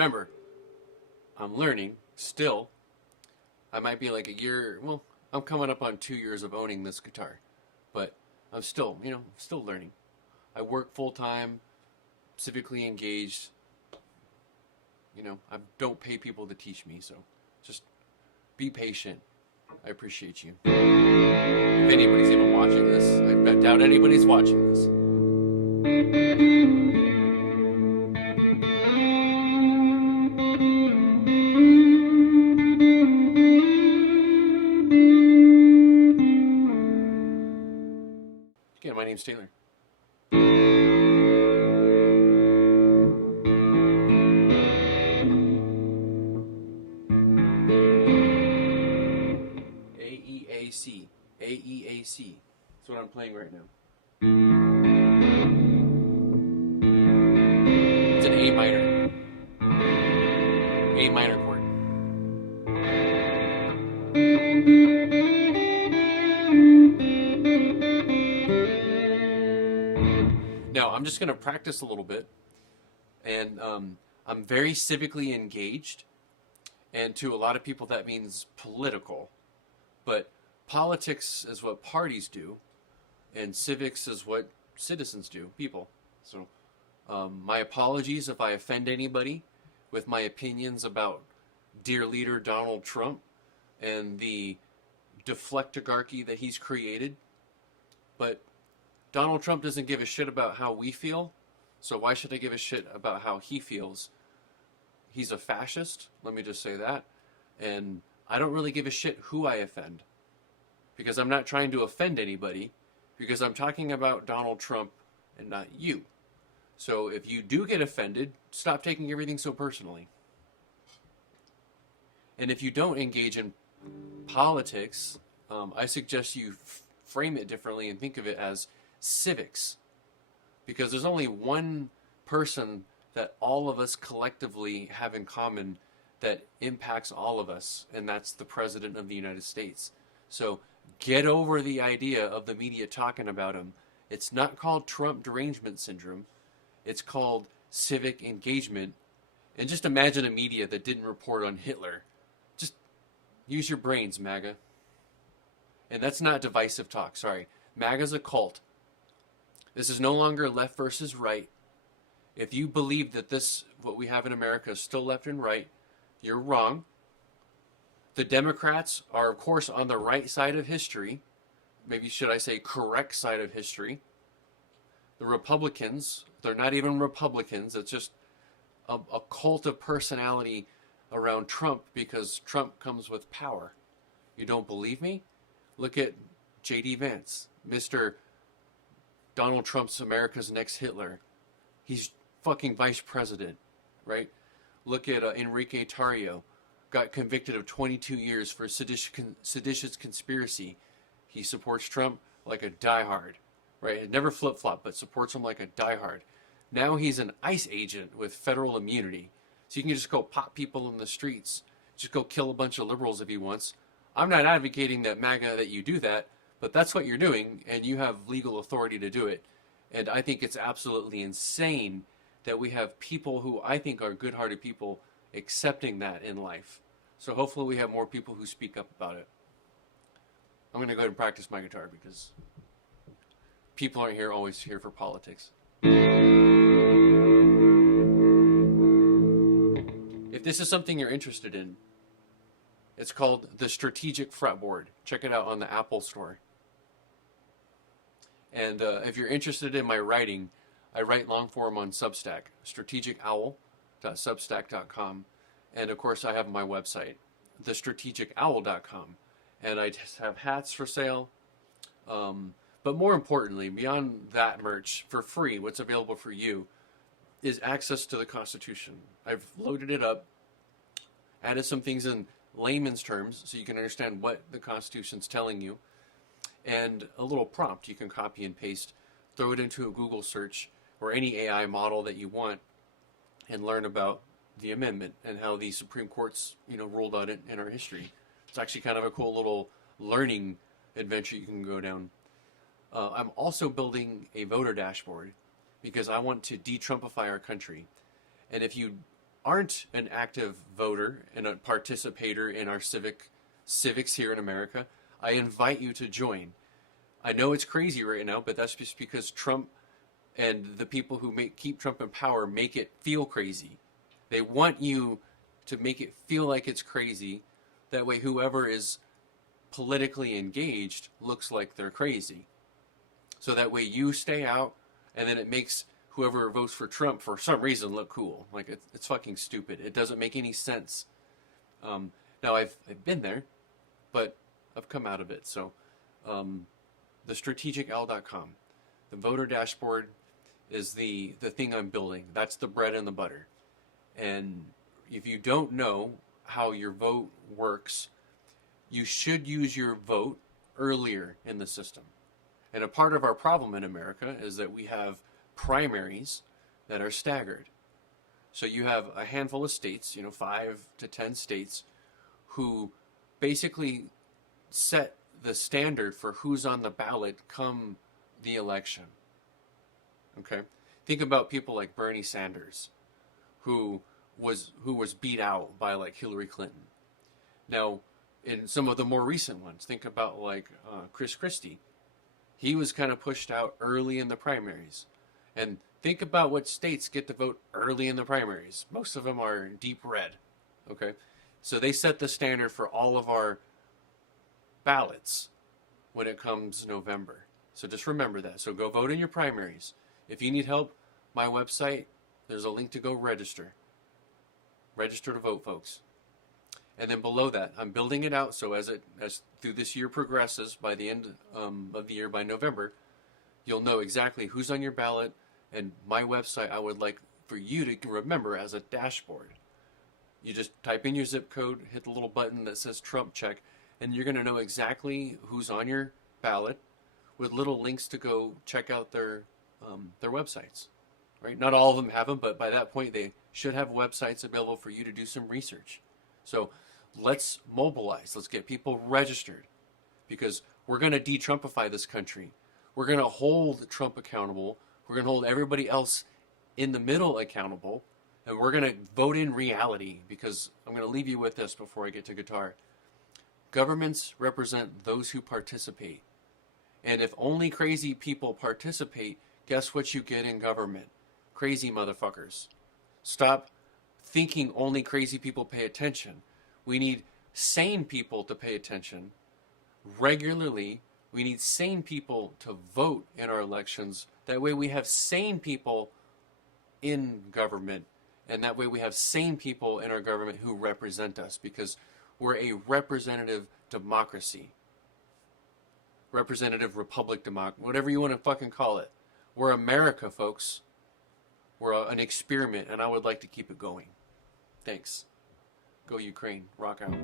Remember, I'm learning still. I might be like a year, well, I'm coming up on 2 years of owning this guitar, but I'm still, still learning. I work full time, civically engaged. I don't pay people to teach me, so just be patient. I appreciate you. If anybody's even watching this, I doubt anybody's watching this. Again, my name's Taylor. AEAC. That's what I'm playing right now. It's an A minor. A minor chord. Now, I'm just going to practice a little bit. And I'm very civically engaged. And to a lot of people, that means political. But politics is what parties do, and civics is what citizens do, people. So my apologies if I offend anybody with my opinions about dear leader Donald Trump and the deflectagarchy that he's created. But Donald Trump doesn't give a shit about how we feel, so why should I give a shit about how he feels? He's a fascist, let me just say that, and I don't really give a shit who I offend. Because I'm not trying to offend anybody, because I'm talking about Donald Trump and not you. So if you do get offended, stop taking everything so personally. And if you don't engage in politics, I suggest you frame it differently and think of it as civics. Because there's only one person that all of us collectively have in common that impacts all of us, and that's the President of the United States. So get over the idea of the media talking about him. It's not called Trump derangement syndrome. It's called civic engagement. And just imagine a media that didn't report on Hitler. Just use your brains, MAGA. And that's not divisive talk, sorry. MAGA's a cult. This is no longer left versus right. If you believe that what we have in America is still left and right, you're wrong. The Democrats are, of course, on the right side of history. Maybe should I say correct side of history. The Republicans, they're not even Republicans. It's just a cult of personality around Trump because Trump comes with power. You don't believe me? Look at J.D. Vance, Mr. Donald Trump's America's next Hitler. He's fucking vice president, right? Look at Enrique Tarrio. Got convicted of 22 years for seditious conspiracy. He supports Trump like a diehard, right? Never flip-flop, but supports him like a diehard. Now he's an ICE agent with federal immunity. So you can just go pop people in the streets. Just go kill a bunch of liberals if he wants. I'm not advocating that MAGA that you do that, but that's what you're doing, and you have legal authority to do it. And I think it's absolutely insane that we have people who I think are good-hearted people accepting that in life. So hopefully we have more people who speak up about it. I'm going to go ahead and practice my guitar because people aren't always here for politics. If this is something you're interested in, it's called the Strategic Fretboard. Check it out on the Apple Store. And if you're interested in my writing, I write long form on Substack, strategicowl.substack.com. And of course, I have my website, thestrategicowl.com. And I just have hats for sale. But more importantly, beyond that merch, for free, what's available for you is access to the Constitution. I've loaded it up, added some things in layman's terms so you can understand what the Constitution's telling you, and a little prompt you can copy and paste, throw it into a Google search or any AI model that you want, and learn about the amendment and how the Supreme Court's ruled on it in our history. It's actually kind of a cool little learning adventure you can go down. I'm also building a voter dashboard because I want to de-Trumpify our country. And if you aren't an active voter and a participator in our civics here in America, I invite you to join. I know it's crazy right now, but that's just because Trump and the people who keep Trump in power make it feel crazy. They want you to make it feel like it's crazy. That way, whoever is politically engaged looks like they're crazy. So that way you stay out, and then it makes whoever votes for Trump for some reason look cool. Like it's fucking stupid. It doesn't make any sense. Now I've been there, but I've come out of it. So the strategical.com, the voter dashboard is the thing I'm building. That's the bread and the butter. And if you don't know how your vote works, you should use your vote earlier in the system. And a part of our problem in America is that we have primaries that are staggered. So you have a handful of states, 5 to 10 states, who basically set the standard for who's on the ballot come the election. Okay? Think about people like Bernie Sanders, who was beat out by like Hillary Clinton. Now, in some of the more recent ones, think about like Chris Christie. He was kind of pushed out early in the primaries. And think about what states get to vote early in the primaries. Most of them are deep red. Okay? So they set the standard for all of our ballots when it comes November. So just remember that. So go vote in your primaries. If you need help, my website, there's a link to go register. Register to vote, folks. And then below that, I'm building it out so as through this year progresses, by the end of the year, by November, you'll know exactly who's on your ballot. And my website, I would like for you to remember as a dashboard. You just type in your zip code, hit the little button that says Trump check, and you're going to know exactly who's on your ballot with little links to go check out their websites. Right? Not all of them have them, but by that point, they should have websites available for you to do some research. So let's mobilize. Let's get people registered, because we're going to de-Trumpify this country. We're going to hold Trump accountable. We're going to hold everybody else in the middle accountable. And we're going to vote in reality, because I'm going to leave you with this before I get to guitar. Governments represent those who participate. And if only crazy people participate, guess what you get in government? Crazy motherfuckers. Stop thinking only crazy people pay attention. We need sane people to pay attention regularly. We need sane people to vote in our elections. That way we have sane people in government. And that way we have sane people in our government who represent us, because we're a representative democracy. Representative republic democracy. Whatever you want to fucking call it. We're America, folks. We're an experiment, and I would like to keep it going. Thanks. Go Ukraine. Rock out.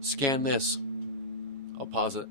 Scan this. I'll pause it.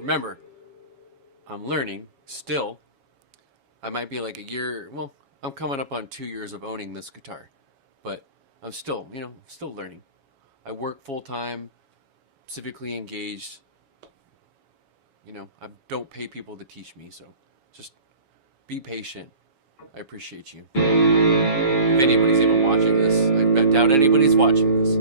Remember, I'm learning still. I might be like a year, well, I'm coming up on 2 years of owning this guitar, but I'm still, still learning. I work full time, civically engaged. I don't pay people to teach me, so just be patient. I appreciate you. If anybody's even watching this, I doubt anybody's watching this.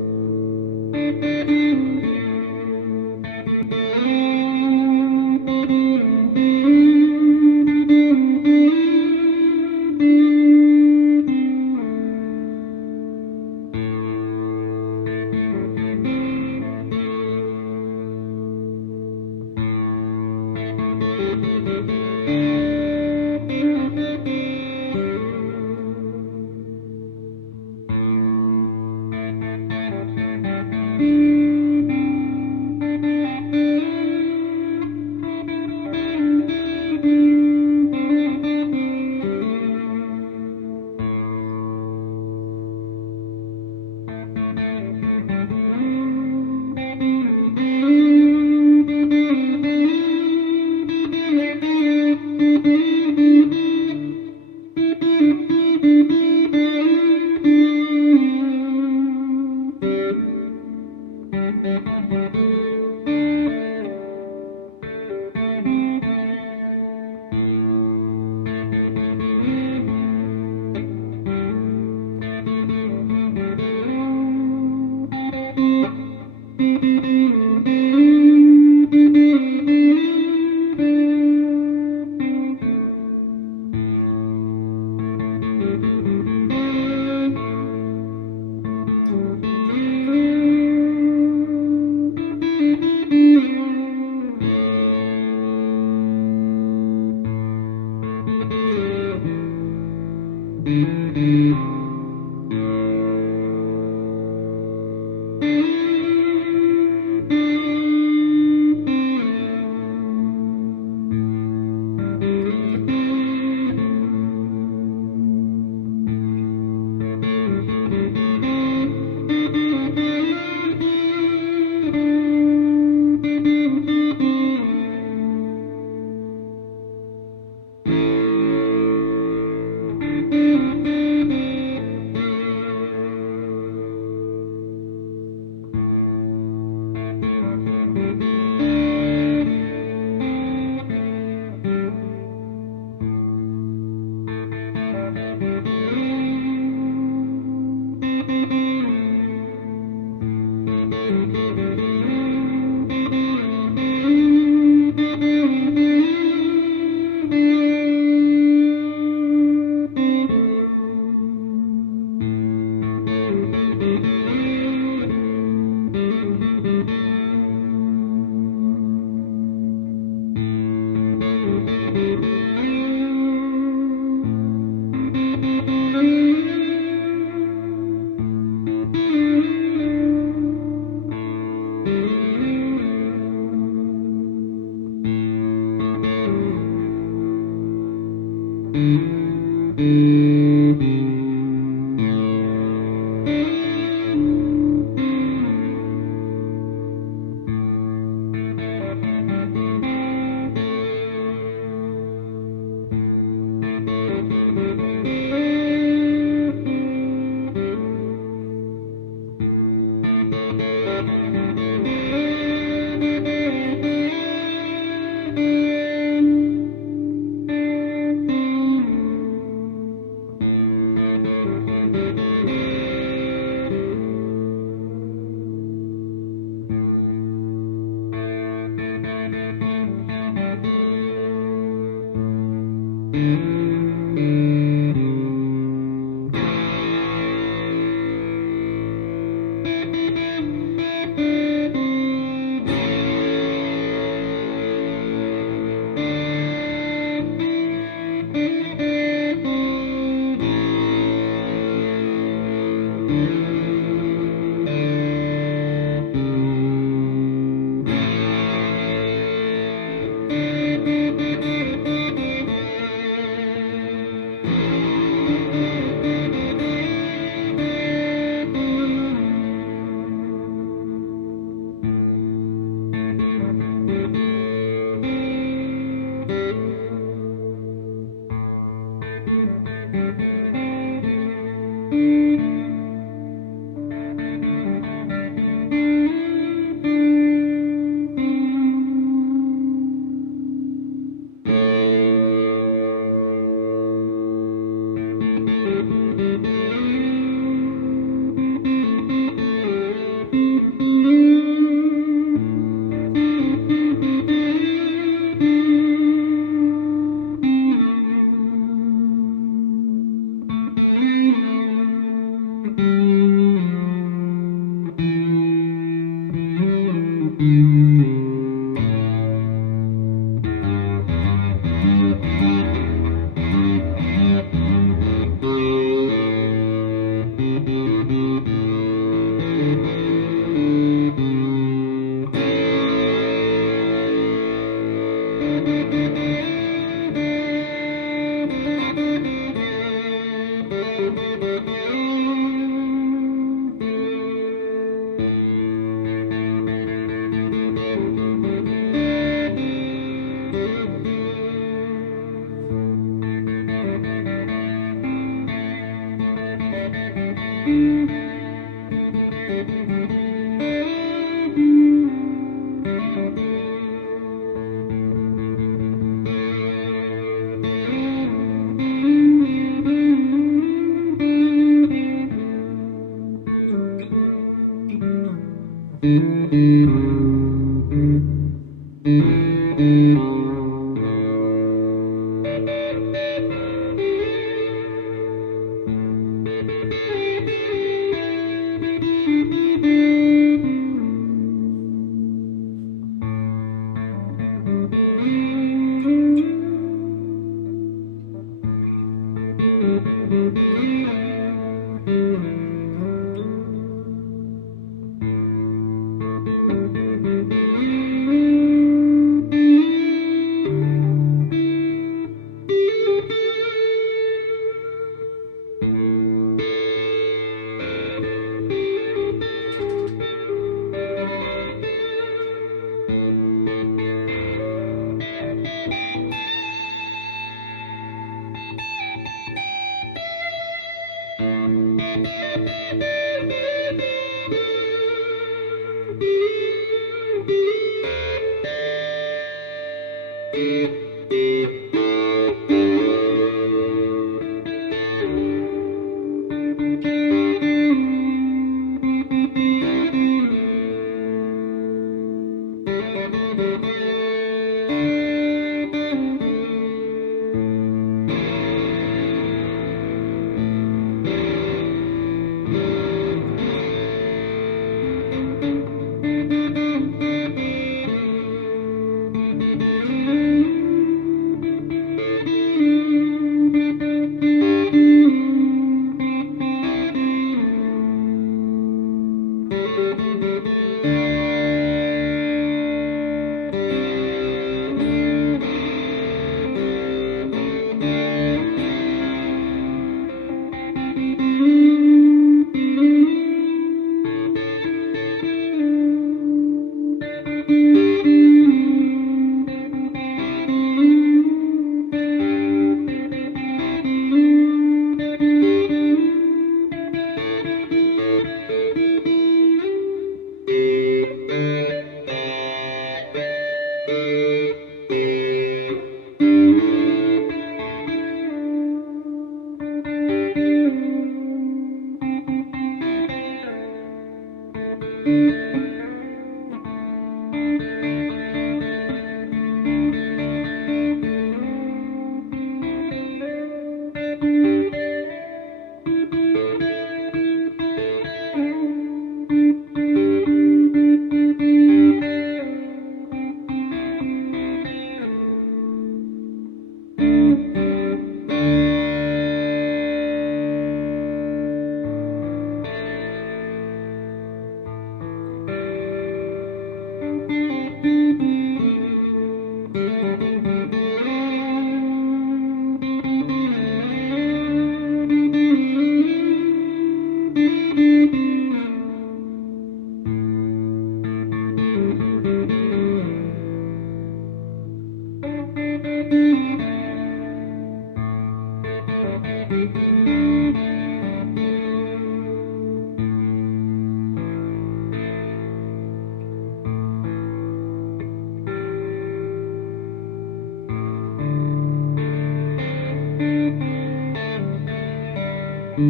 Not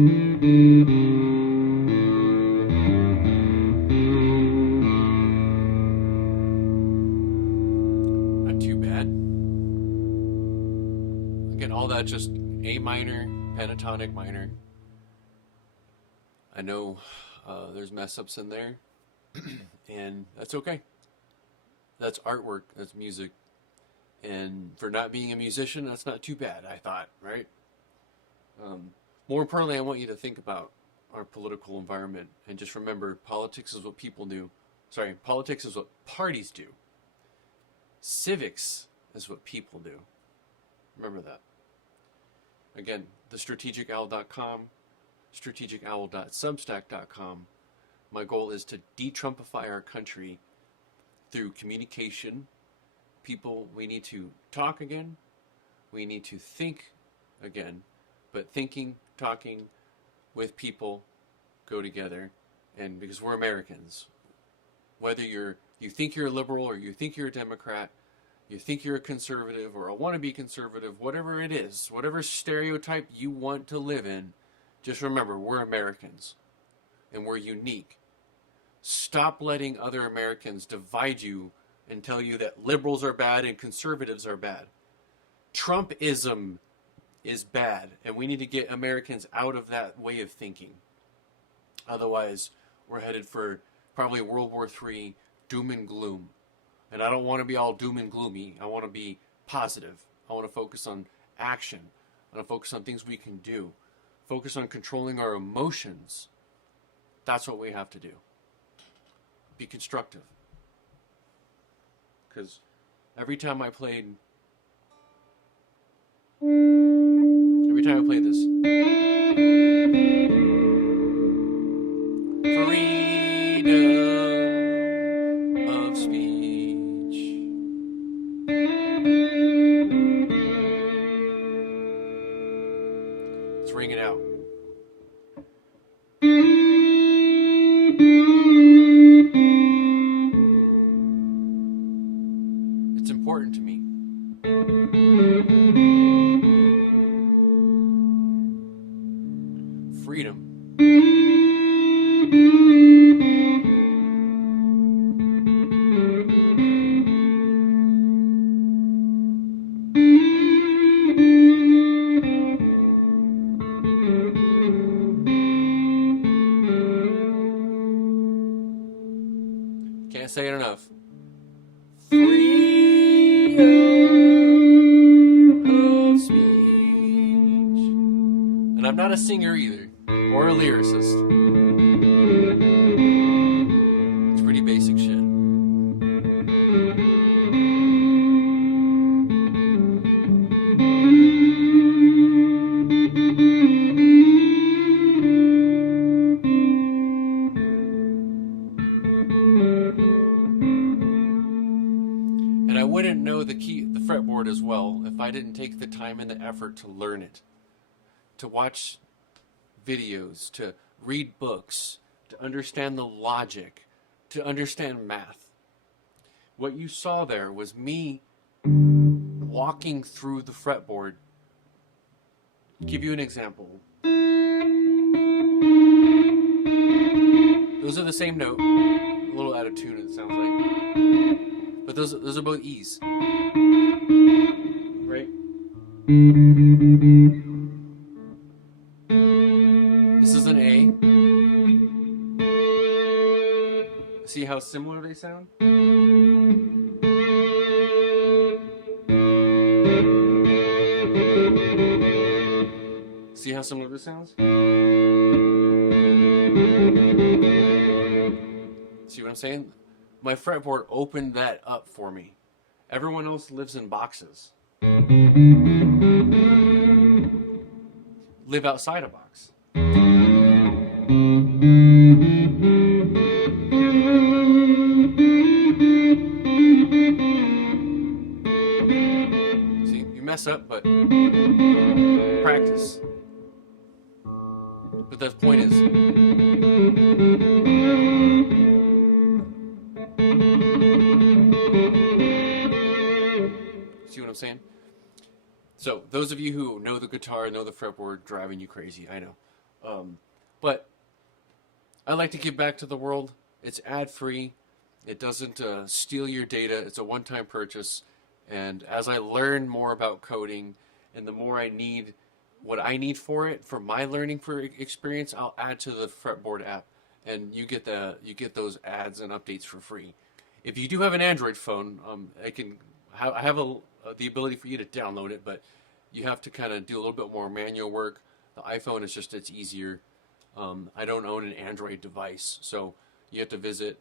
too bad. Again, all that just A minor, pentatonic minor. I know there's mess ups in there, and that's okay. That's artwork, that's music. And for not being a musician, that's not too bad, I thought, right? More importantly, I want you to think about our political environment and just remember politics is what people do. Sorry, politics is what parties do. Civics is what people do. Remember that. Again, thestrategicowl.com, strategicowl.substack.com. My goal is to de-Trumpify our country through communication. People, we need to talk again. We need to think again. But thinking, talking with people go together, and because we're Americans, whether you think you're a liberal or you think you're a Democrat, you think you're a conservative or a wannabe conservative, whatever it is, whatever stereotype you want to live in, just remember we're Americans and we're unique. Stop letting other Americans divide you and tell you that liberals are bad and conservatives are bad. Trumpism is bad, and we need to get Americans out of that way of thinking. Otherwise, we're headed for probably World War III, doom and gloom. And I don't want to be all doom and gloomy. I want to be positive. I want to focus on action. I want to focus on things we can do. Focus on controlling our emotions. That's what we have to do. Be constructive. Because every time I played this, freedom of speech. Let's ring it out. It's important to me. Freedom. Can't say it enough. Freedom of speech. And I'm not a singer either, or a lyricist. It's pretty basic shit. And I wouldn't know the fretboard as well if I didn't take the time and the effort to learn it, to watch videos, to read books, to understand the logic, to understand math. What you saw there was me walking through the fretboard. Give you an example. Those are the same note, a little out of tune it sounds like. But those are both E's. Right? This is an A. See how similar they sound? See how similar this sounds? See what I'm saying? My fretboard opened that up for me. Everyone else lives in boxes. Live outside a box. See, you mess up, but practice. But the point is, see what I'm saying? So, those of you who know the guitar, know the fretboard, driving you crazy, I know. But I like to give back to the world. It's ad-free. It doesn't steal your data. It's a one-time purchase. And as I learn more about coding, and the more I need what I need for it, for my learning for experience, I'll add to the fretboard app, and you get those ads and updates for free. If you do have an Android phone, I have the ability for you to download it, but you have to kind of do a little bit more manual work. The iPhone is it's easier. I don't own an Android device, so you have to visit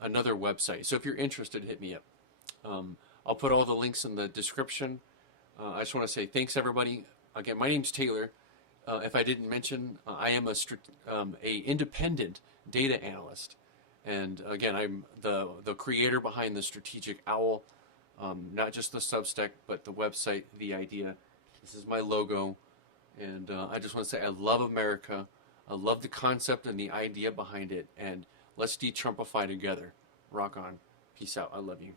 another website. So if you're interested, hit me up. I'll put all the links in the description. I just want to say thanks, everybody. Again, my name's Taylor. If I didn't mention, I am a independent data analyst. And again, I'm the creator behind the Strategic Owl, not just the Substack, but the website, the idea. This is my logo. And I just want to say I love America. I I love the concept and the idea behind it, and let's de-Trumpify together. Rock on. Peace out. I love you.